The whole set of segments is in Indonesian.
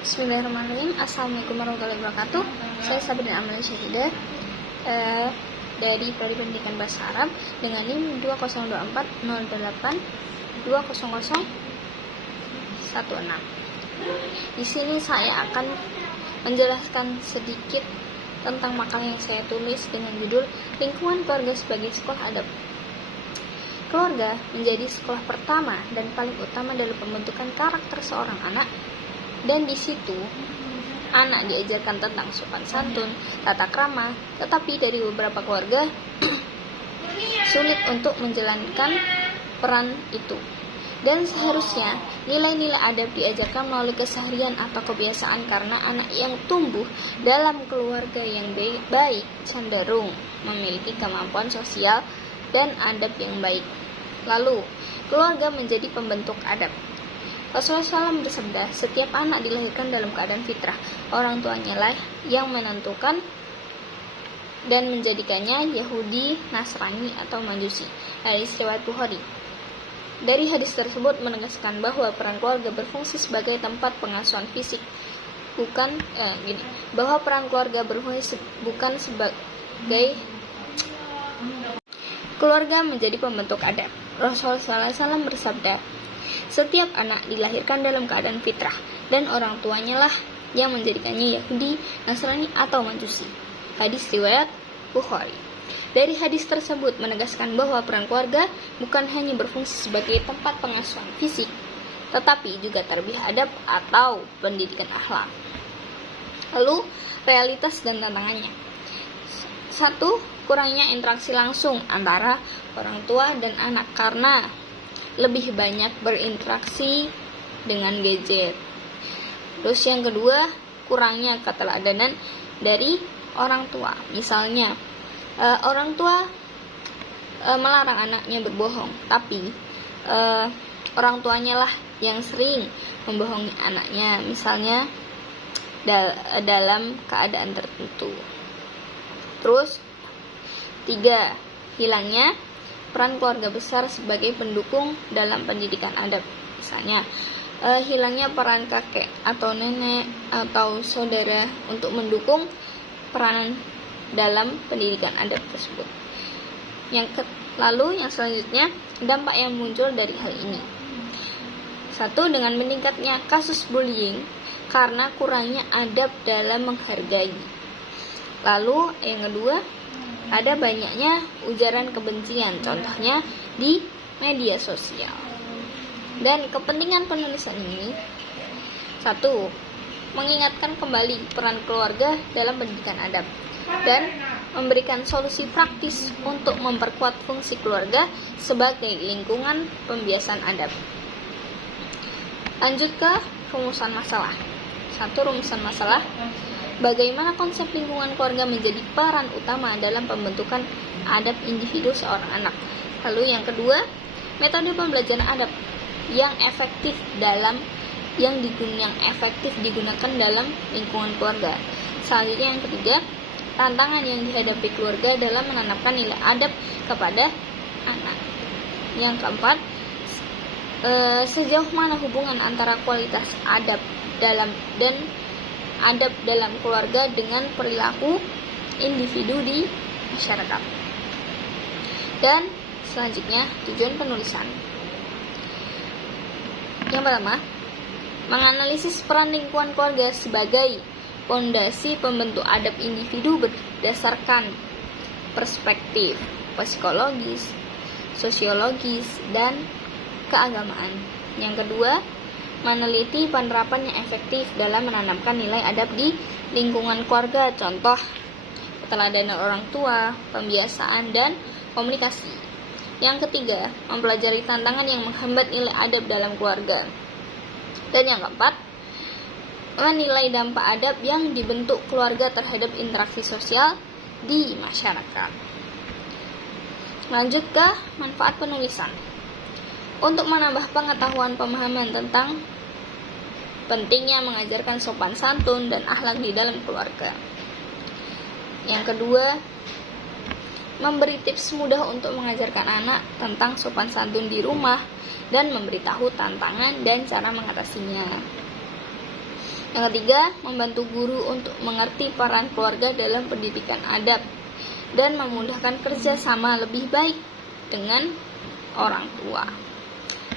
Bismillahirrahmanirrahim. Assalamualaikum warahmatullahi wabarakatuh. Saya Sabrina Amalia Syahidah dari Prodi Pendidikan Bahasa Arab dengan NIM 202408200016. Di sini saya akan menjelaskan sedikit tentang makalah yang saya tulis dengan judul Lingkungan Keluarga sebagai Sekolah Adab. Keluarga menjadi sekolah pertama dan paling utama dalam pembentukan karakter seorang anak. Dan di situ anak diajarkan tentang sopan santun, tata krama, tetapi dari beberapa keluarga sulit untuk menjalankan peran itu. Dan seharusnya nilai-nilai adab diajarkan melalui keseharian atau kebiasaan karena anak yang tumbuh dalam keluarga yang baik cenderung memiliki kemampuan sosial dan adab yang baik. Lalu, keluarga menjadi pembentuk adab. Rasulullah SAW bersabda, setiap anak dilahirkan dalam keadaan fitrah. Orang tuanya lah yang menentukan dan menjadikannya Yahudi, Nasrani, atau Majusi. Hadis riwayat Bukhari. Dari hadis tersebut menegaskan bahwa peran keluarga berfungsi sebagai tempat pengasuhan fisik, bahwa peran keluarga berfungsi bukan sebagai keluarga menjadi pembentuk adab. Rasulullah SAW bersabda, setiap anak dilahirkan dalam keadaan fitrah dan orang tuanya lah yang menjadikannya Yahudi, Nasrani, atau Majusi. Hadis riwayat Bukhari. Dari hadis tersebut menegaskan bahwa peran keluarga bukan hanya berfungsi sebagai tempat pengasuhan fisik, tetapi juga tarbiyah adab atau pendidikan akhlak. Lalu, realitas dan tantangannya. 1. Kurangnya interaksi langsung antara orang tua dan anak karena lebih banyak berinteraksi dengan gadget. Terus yang kedua, kurangnya keteladanan dari orang tua. Misalnya, orang tua melarang anaknya berbohong, tapi orang tuanya lah yang sering membohongi anaknya, misalnya dalam keadaan tertentu. Terus 3. Hilangnya peran keluarga besar sebagai pendukung dalam pendidikan adab. Misalnya, hilangnya peran kakek atau nenek atau saudara untuk mendukung peranan dalam pendidikan adab tersebut. Lalu yang selanjutnya, dampak yang muncul dari hal ini. 1. Dengan meningkatnya kasus bullying karena kurangnya adab dalam menghargai. Lalu yang kedua, ada banyaknya ujaran kebencian, contohnya di media sosial. Dan kepentingan penulisan ini, 1. Mengingatkan kembali peran keluarga dalam pendidikan adab dan memberikan solusi praktis untuk memperkuat fungsi keluarga sebagai lingkungan pembiasaan adab. Lanjut ke rumusan masalah. 1. Rumusan masalah. Bagaimana konsep lingkungan keluarga menjadi peran utama dalam pembentukan adab individu seorang anak. Lalu yang kedua, metode pembelajaran adab yang efektif digunakan dalam lingkungan keluarga. Selanjutnya yang ketiga, tantangan yang dihadapi keluarga dalam menanamkan nilai adab kepada anak. Yang keempat, sejauh mana hubungan antara kualitas adab dalam keluarga dengan perilaku individu di masyarakat. Dan selanjutnya, tujuan penulisan. Yang pertama, menganalisis peran lingkungan keluarga sebagai fondasi pembentuk adab individu berdasarkan perspektif psikologis, sosiologis, dan keagamaan. Yang kedua, meneliti penerapan yang efektif dalam menanamkan nilai adab di lingkungan keluarga, contoh keteladanan orang tua, pembiasaan, dan komunikasi. Yang ketiga, mempelajari tantangan yang menghambat nilai adab dalam keluarga. Dan yang keempat, menilai dampak adab yang dibentuk keluarga terhadap interaksi sosial di masyarakat. Lanjut ke manfaat penulisan. Untuk menambah pengetahuan pemahaman tentang pentingnya mengajarkan sopan santun dan akhlak di dalam keluarga. Yang kedua, memberi tips mudah untuk mengajarkan anak tentang sopan santun di rumah dan memberitahu tantangan dan cara mengatasinya. Yang ketiga, membantu guru untuk mengerti peran keluarga dalam pendidikan adab dan memudahkan kerjasama lebih baik dengan orang tua.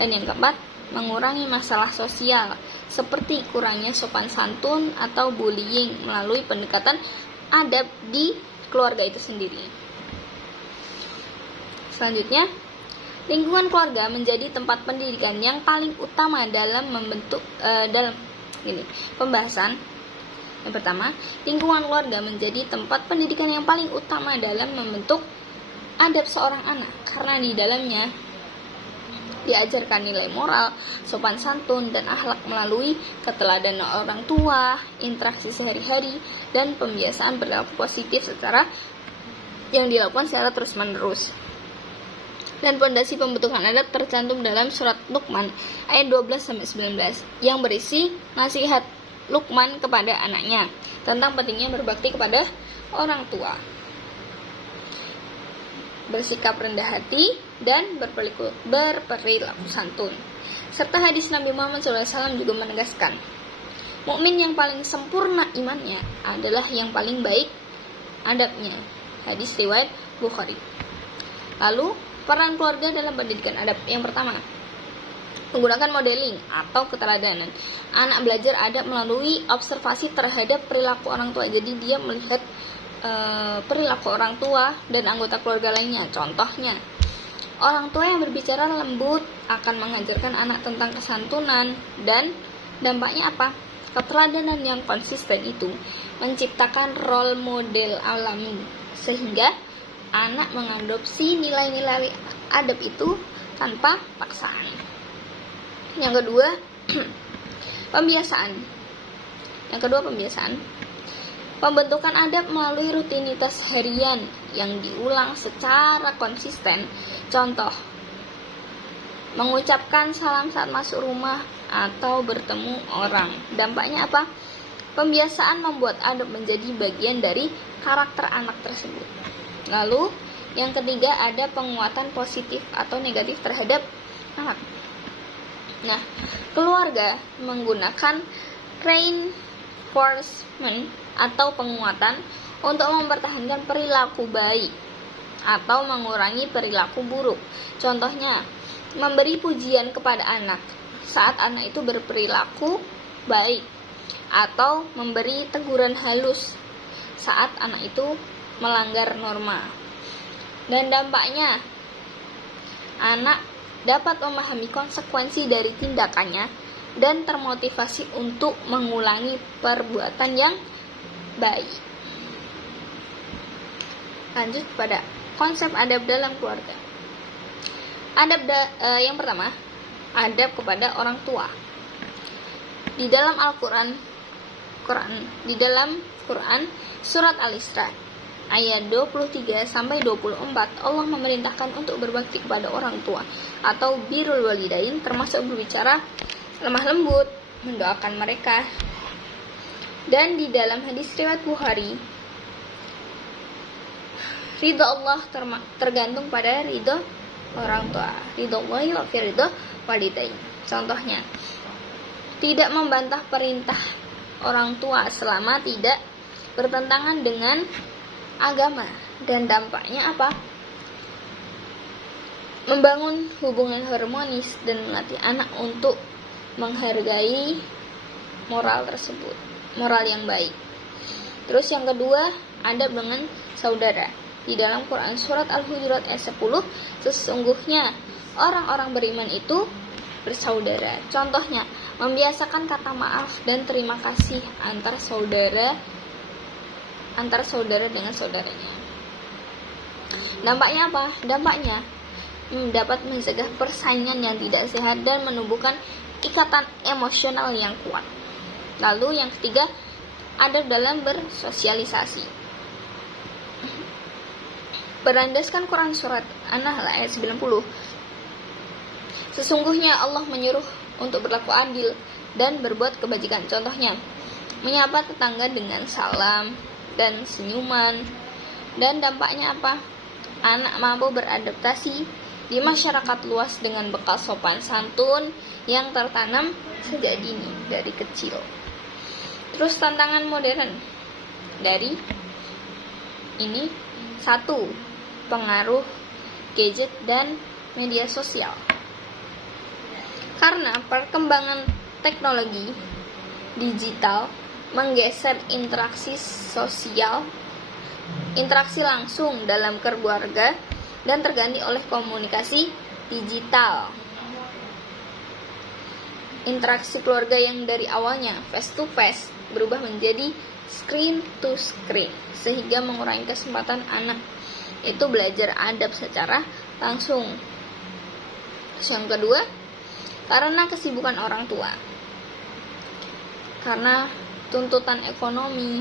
Dan yang keempat, mengurangi masalah sosial seperti kurangnya sopan santun atau bullying melalui pendekatan adab di keluarga itu sendiri. Selanjutnya, lingkungan keluarga menjadi tempat pendidikan yang paling utama dalam membentuk pembahasan. Yang pertama, lingkungan keluarga menjadi tempat pendidikan yang paling utama dalam membentuk adab seorang anak, karena di dalamnya diajarkan nilai moral, sopan santun, dan akhlak melalui keteladanan orang tua, interaksi sehari-hari, dan pembiasaan berlaku positif yang dilakukan secara terus-menerus. Dan pondasi pembentukan adab tercantum dalam surat Luqman ayat 12-19 yang berisi nasihat Luqman kepada anaknya tentang pentingnya berbakti kepada orang tua, bersikap rendah hati, dan berperilaku santun. Serta hadis Nabi Muhammad SAW juga menegaskan, mukmin yang paling sempurna imannya adalah yang paling baik adabnya. Hadis riwayat Bukhari. Lalu, peran keluarga dalam pendidikan adab. Yang pertama, menggunakan modeling atau keteladanan. Anak belajar adab melalui observasi terhadap perilaku orang tua. Jadi dia melihat perilaku orang tua dan anggota keluarga lainnya. Contohnya, orang tua yang berbicara lembut akan mengajarkan anak tentang kesantunan, dan dampaknya apa? Keteladanan yang konsisten itu menciptakan role model alami, sehingga anak mengadopsi nilai-nilai adab itu tanpa paksaan. Yang kedua, pembiasaan. Pembentukan adab melalui rutinitas harian yang diulang secara konsisten. Contoh, mengucapkan salam saat masuk rumah atau bertemu orang. Dampaknya apa? Pembiasaan membuat adab menjadi bagian dari karakter anak tersebut. Lalu, yang ketiga, ada penguatan positif atau negatif terhadap anak. Nah, keluarga menggunakan reinforcement atau penguatan untuk mempertahankan perilaku baik atau mengurangi perilaku buruk. Contohnya, memberi pujian kepada anak saat anak itu berperilaku baik, atau memberi teguran halus saat anak itu melanggar norma. Dan dampaknya, anak dapat memahami konsekuensi dari tindakannya dan termotivasi untuk mengulangi perbuatan yang baik. Lanjut pada konsep adab dalam keluarga. Yang pertama, adab kepada orang tua. Di dalam Quran surat Al-Isra ayat 23-24, Allah memerintahkan untuk berbakti kepada orang tua atau birrul walidain, termasuk berbicara lemah lembut, mendoakan mereka. Dan di dalam hadis riwayat Bukhari, ridho Allah tergantung pada ridho orang tua. Ridho Allah wa fi ridho walidain. Contohnya, tidak membantah perintah orang tua selama tidak bertentangan dengan agama. Dan dampaknya apa? Membangun hubungan harmonis dan melatih anak untuk menghargai moral tersebut, moral yang baik. Terus yang kedua, adab dengan saudara. Di dalam Quran surat Al-Hujurat ayat 10, sesungguhnya orang-orang beriman itu bersaudara. Contohnya, membiasakan kata maaf dan terima kasih antar saudara dengan saudaranya. Dampaknya apa? Dampaknya dapat mencegah persaingan yang tidak sehat dan menumbuhkan ikatan emosional yang kuat. Lalu yang ketiga, adab dalam bersosialisasi. Berlandaskan Quran surat An-Nahl ayat 90. Sesungguhnya Allah menyuruh untuk berlaku adil dan berbuat kebajikan. Contohnya, menyapa tetangga dengan salam dan senyuman. Dan dampaknya apa? Anak mampu beradaptasi di masyarakat luas dengan bekal sopan santun yang tertanam sejak dini dari kecil. Terus tantangan modern dari ini, 1. Pengaruh gadget dan media sosial. Karena perkembangan teknologi digital menggeser interaksi sosial, interaksi langsung dalam keluarga, dan terganti oleh komunikasi digital. Interaksi keluarga yang dari awalnya face to face berubah menjadi screen to screen, sehingga mengurangi kesempatan anak itu belajar adab secara langsung. Yang kedua, karena kesibukan orang tua, karena tuntutan ekonomi,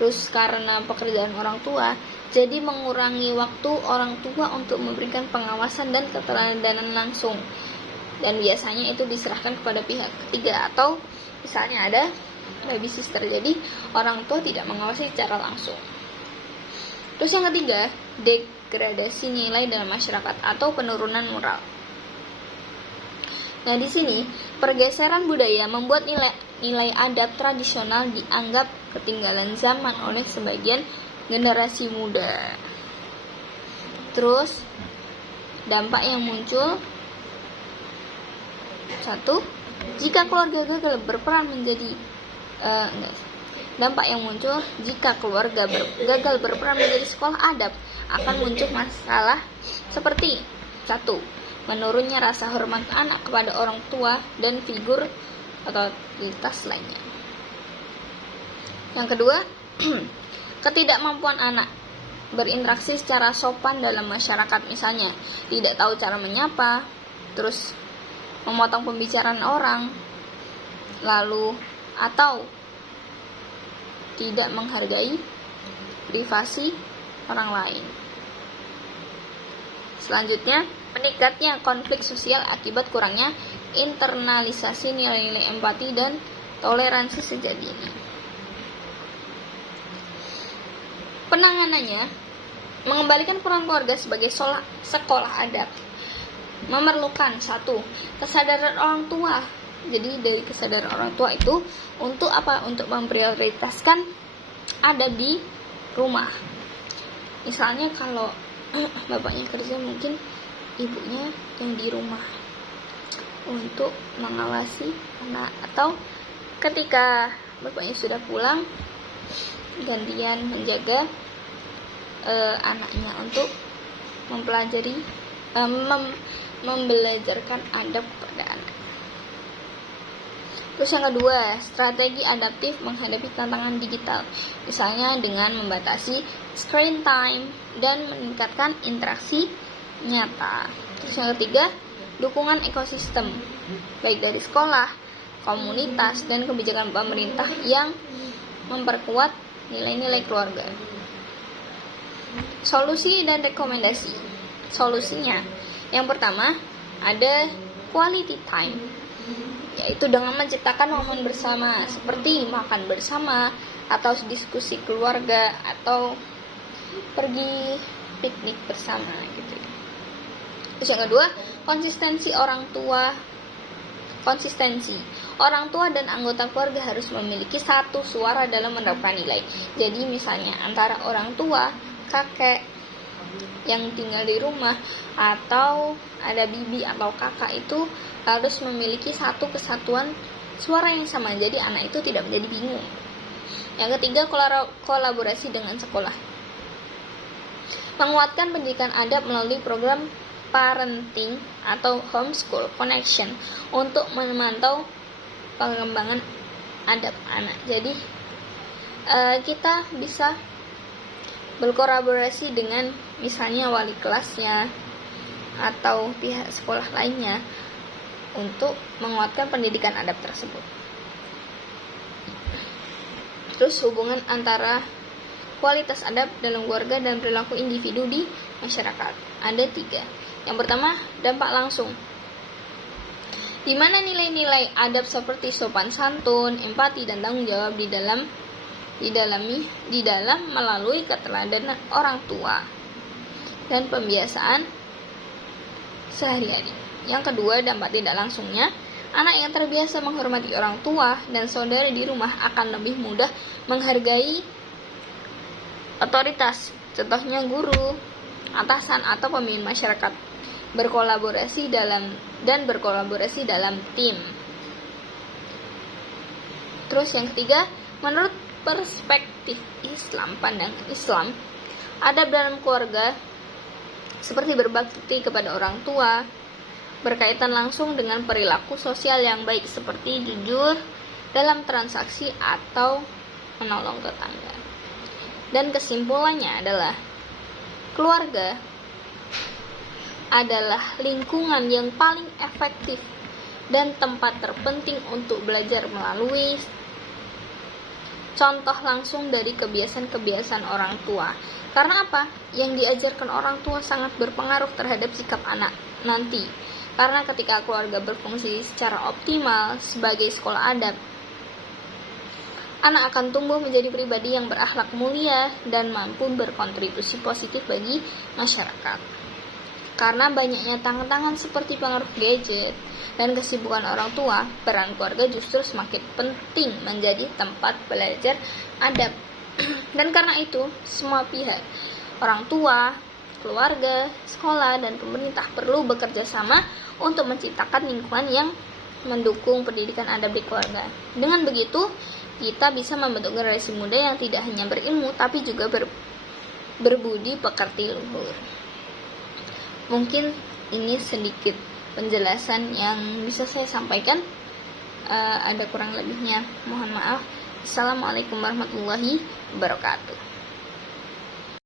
terus karena pekerjaan orang tua, jadi mengurangi waktu orang tua untuk memberikan pengawasan dan keteladanan langsung, dan biasanya itu diserahkan kepada pihak ketiga atau misalnya ada babysitter, jadi orang tua tidak mengawasi secara langsung. Terus yang ketiga, degradasi nilai dalam masyarakat atau penurunan moral. Nah, di sini pergeseran budaya membuat nilai adab tradisional dianggap ketinggalan zaman oleh sebagian generasi muda. Terus dampak yang muncul, 1. Jika keluarga gagal berperan menjadi dampak yang muncul jika keluarga gagal berperan menjadi sekolah adab, akan muncul masalah seperti 1. Menurunnya rasa hormat anak kepada orang tua dan figur otoritas lainnya. Yang kedua, ketidakmampuan anak berinteraksi secara sopan dalam masyarakat, misalnya tidak tahu cara menyapa, terus memotong pembicaraan orang, lalu atau tidak menghargai privasi orang lain. Selanjutnya, meningkatnya konflik sosial akibat kurangnya internalisasi nilai-nilai empati dan toleransi sejak dini. Penanganannya, mengembalikan peran keluarga sebagai sekolah adab memerlukan 1. Kesadaran orang tua. Jadi dari kesadaran orang tua itu untuk apa? Untuk memprioritaskan adab di rumah. Misalnya kalau bapaknya kerja, mungkin ibunya yang di rumah untuk mengawasi anak, atau ketika bapaknya sudah pulang gantian menjaga anaknya untuk mempelajari membelajarkan adab kepada anak. Terus yang kedua, strategi adaptif menghadapi tantangan digital, misalnya dengan membatasi screen time dan meningkatkan interaksi nyata. Terus yang ketiga, dukungan ekosistem, baik dari sekolah, komunitas, dan kebijakan pemerintah yang memperkuat nilai-nilai keluarga. Solusi dan rekomendasi. Solusinya, yang pertama ada quality time, yaitu dengan menciptakan momen bersama seperti makan bersama atau diskusi keluarga atau pergi piknik bersama gitu. Terus yang kedua, konsistensi orang tua dan anggota keluarga harus memiliki satu suara dalam menerapkan nilai. Jadi misalnya antara orang tua, kakek yang tinggal di rumah, atau ada bibi atau kakak, itu harus memiliki satu kesatuan suara yang sama, jadi anak itu tidak menjadi bingung. Yang ketiga, kolaborasi dengan sekolah. Menguatkan pendidikan adab melalui program parenting atau homeschool connection untuk memantau pengembangan adab anak. Jadi kita bisa berkolaborasi dengan misalnya wali kelasnya atau pihak sekolah lainnya untuk menguatkan pendidikan adab tersebut. Terus hubungan antara kualitas adab dalam keluarga dan perilaku individu di masyarakat. Ada 3. Yang pertama, dampak langsung, di mana nilai-nilai adab seperti sopan santun, empati, dan tanggung jawab di dalam melalui keteladanan orang tua dan pembiasaan sehari-hari. Yang kedua, dampak tidak langsungnya Anak yang terbiasa menghormati orang tua dan saudara di rumah akan lebih mudah menghargai otoritas, contohnya guru, atasan, atau pemimpin masyarakat. Berkolaborasi dalam tim. Terus yang ketiga, menurut perspektif Islam, pandangan Islam, adab dalam keluarga seperti berbakti kepada orang tua berkaitan langsung dengan perilaku sosial yang baik seperti jujur dalam transaksi atau menolong tetangga. Dan kesimpulannya adalah keluarga adalah lingkungan yang paling efektif dan tempat terpenting untuk belajar melalui contoh langsung dari kebiasaan-kebiasaan orang tua. Karena apa? Yang diajarkan orang tua sangat berpengaruh terhadap sikap anak nanti. Karena ketika keluarga berfungsi secara optimal sebagai sekolah adab, anak akan tumbuh menjadi pribadi yang berakhlak mulia dan mampu berkontribusi positif bagi masyarakat. Karena banyaknya tantangan seperti pengaruh gadget dan kesibukan orang tua, peran keluarga justru semakin penting menjadi tempat belajar adab. Dan karena itu, semua pihak, orang tua, keluarga, sekolah, dan pemerintah perlu bekerja sama untuk menciptakan lingkungan yang mendukung pendidikan adab di keluarga. Dengan begitu, kita bisa membentuk generasi muda yang tidak hanya berilmu, tapi juga berbudi pekerti luhur. Mungkin ini sedikit penjelasan yang bisa saya sampaikan. Ada kurang lebihnya, mohon maaf. Assalamualaikum warahmatullahi wabarakatuh.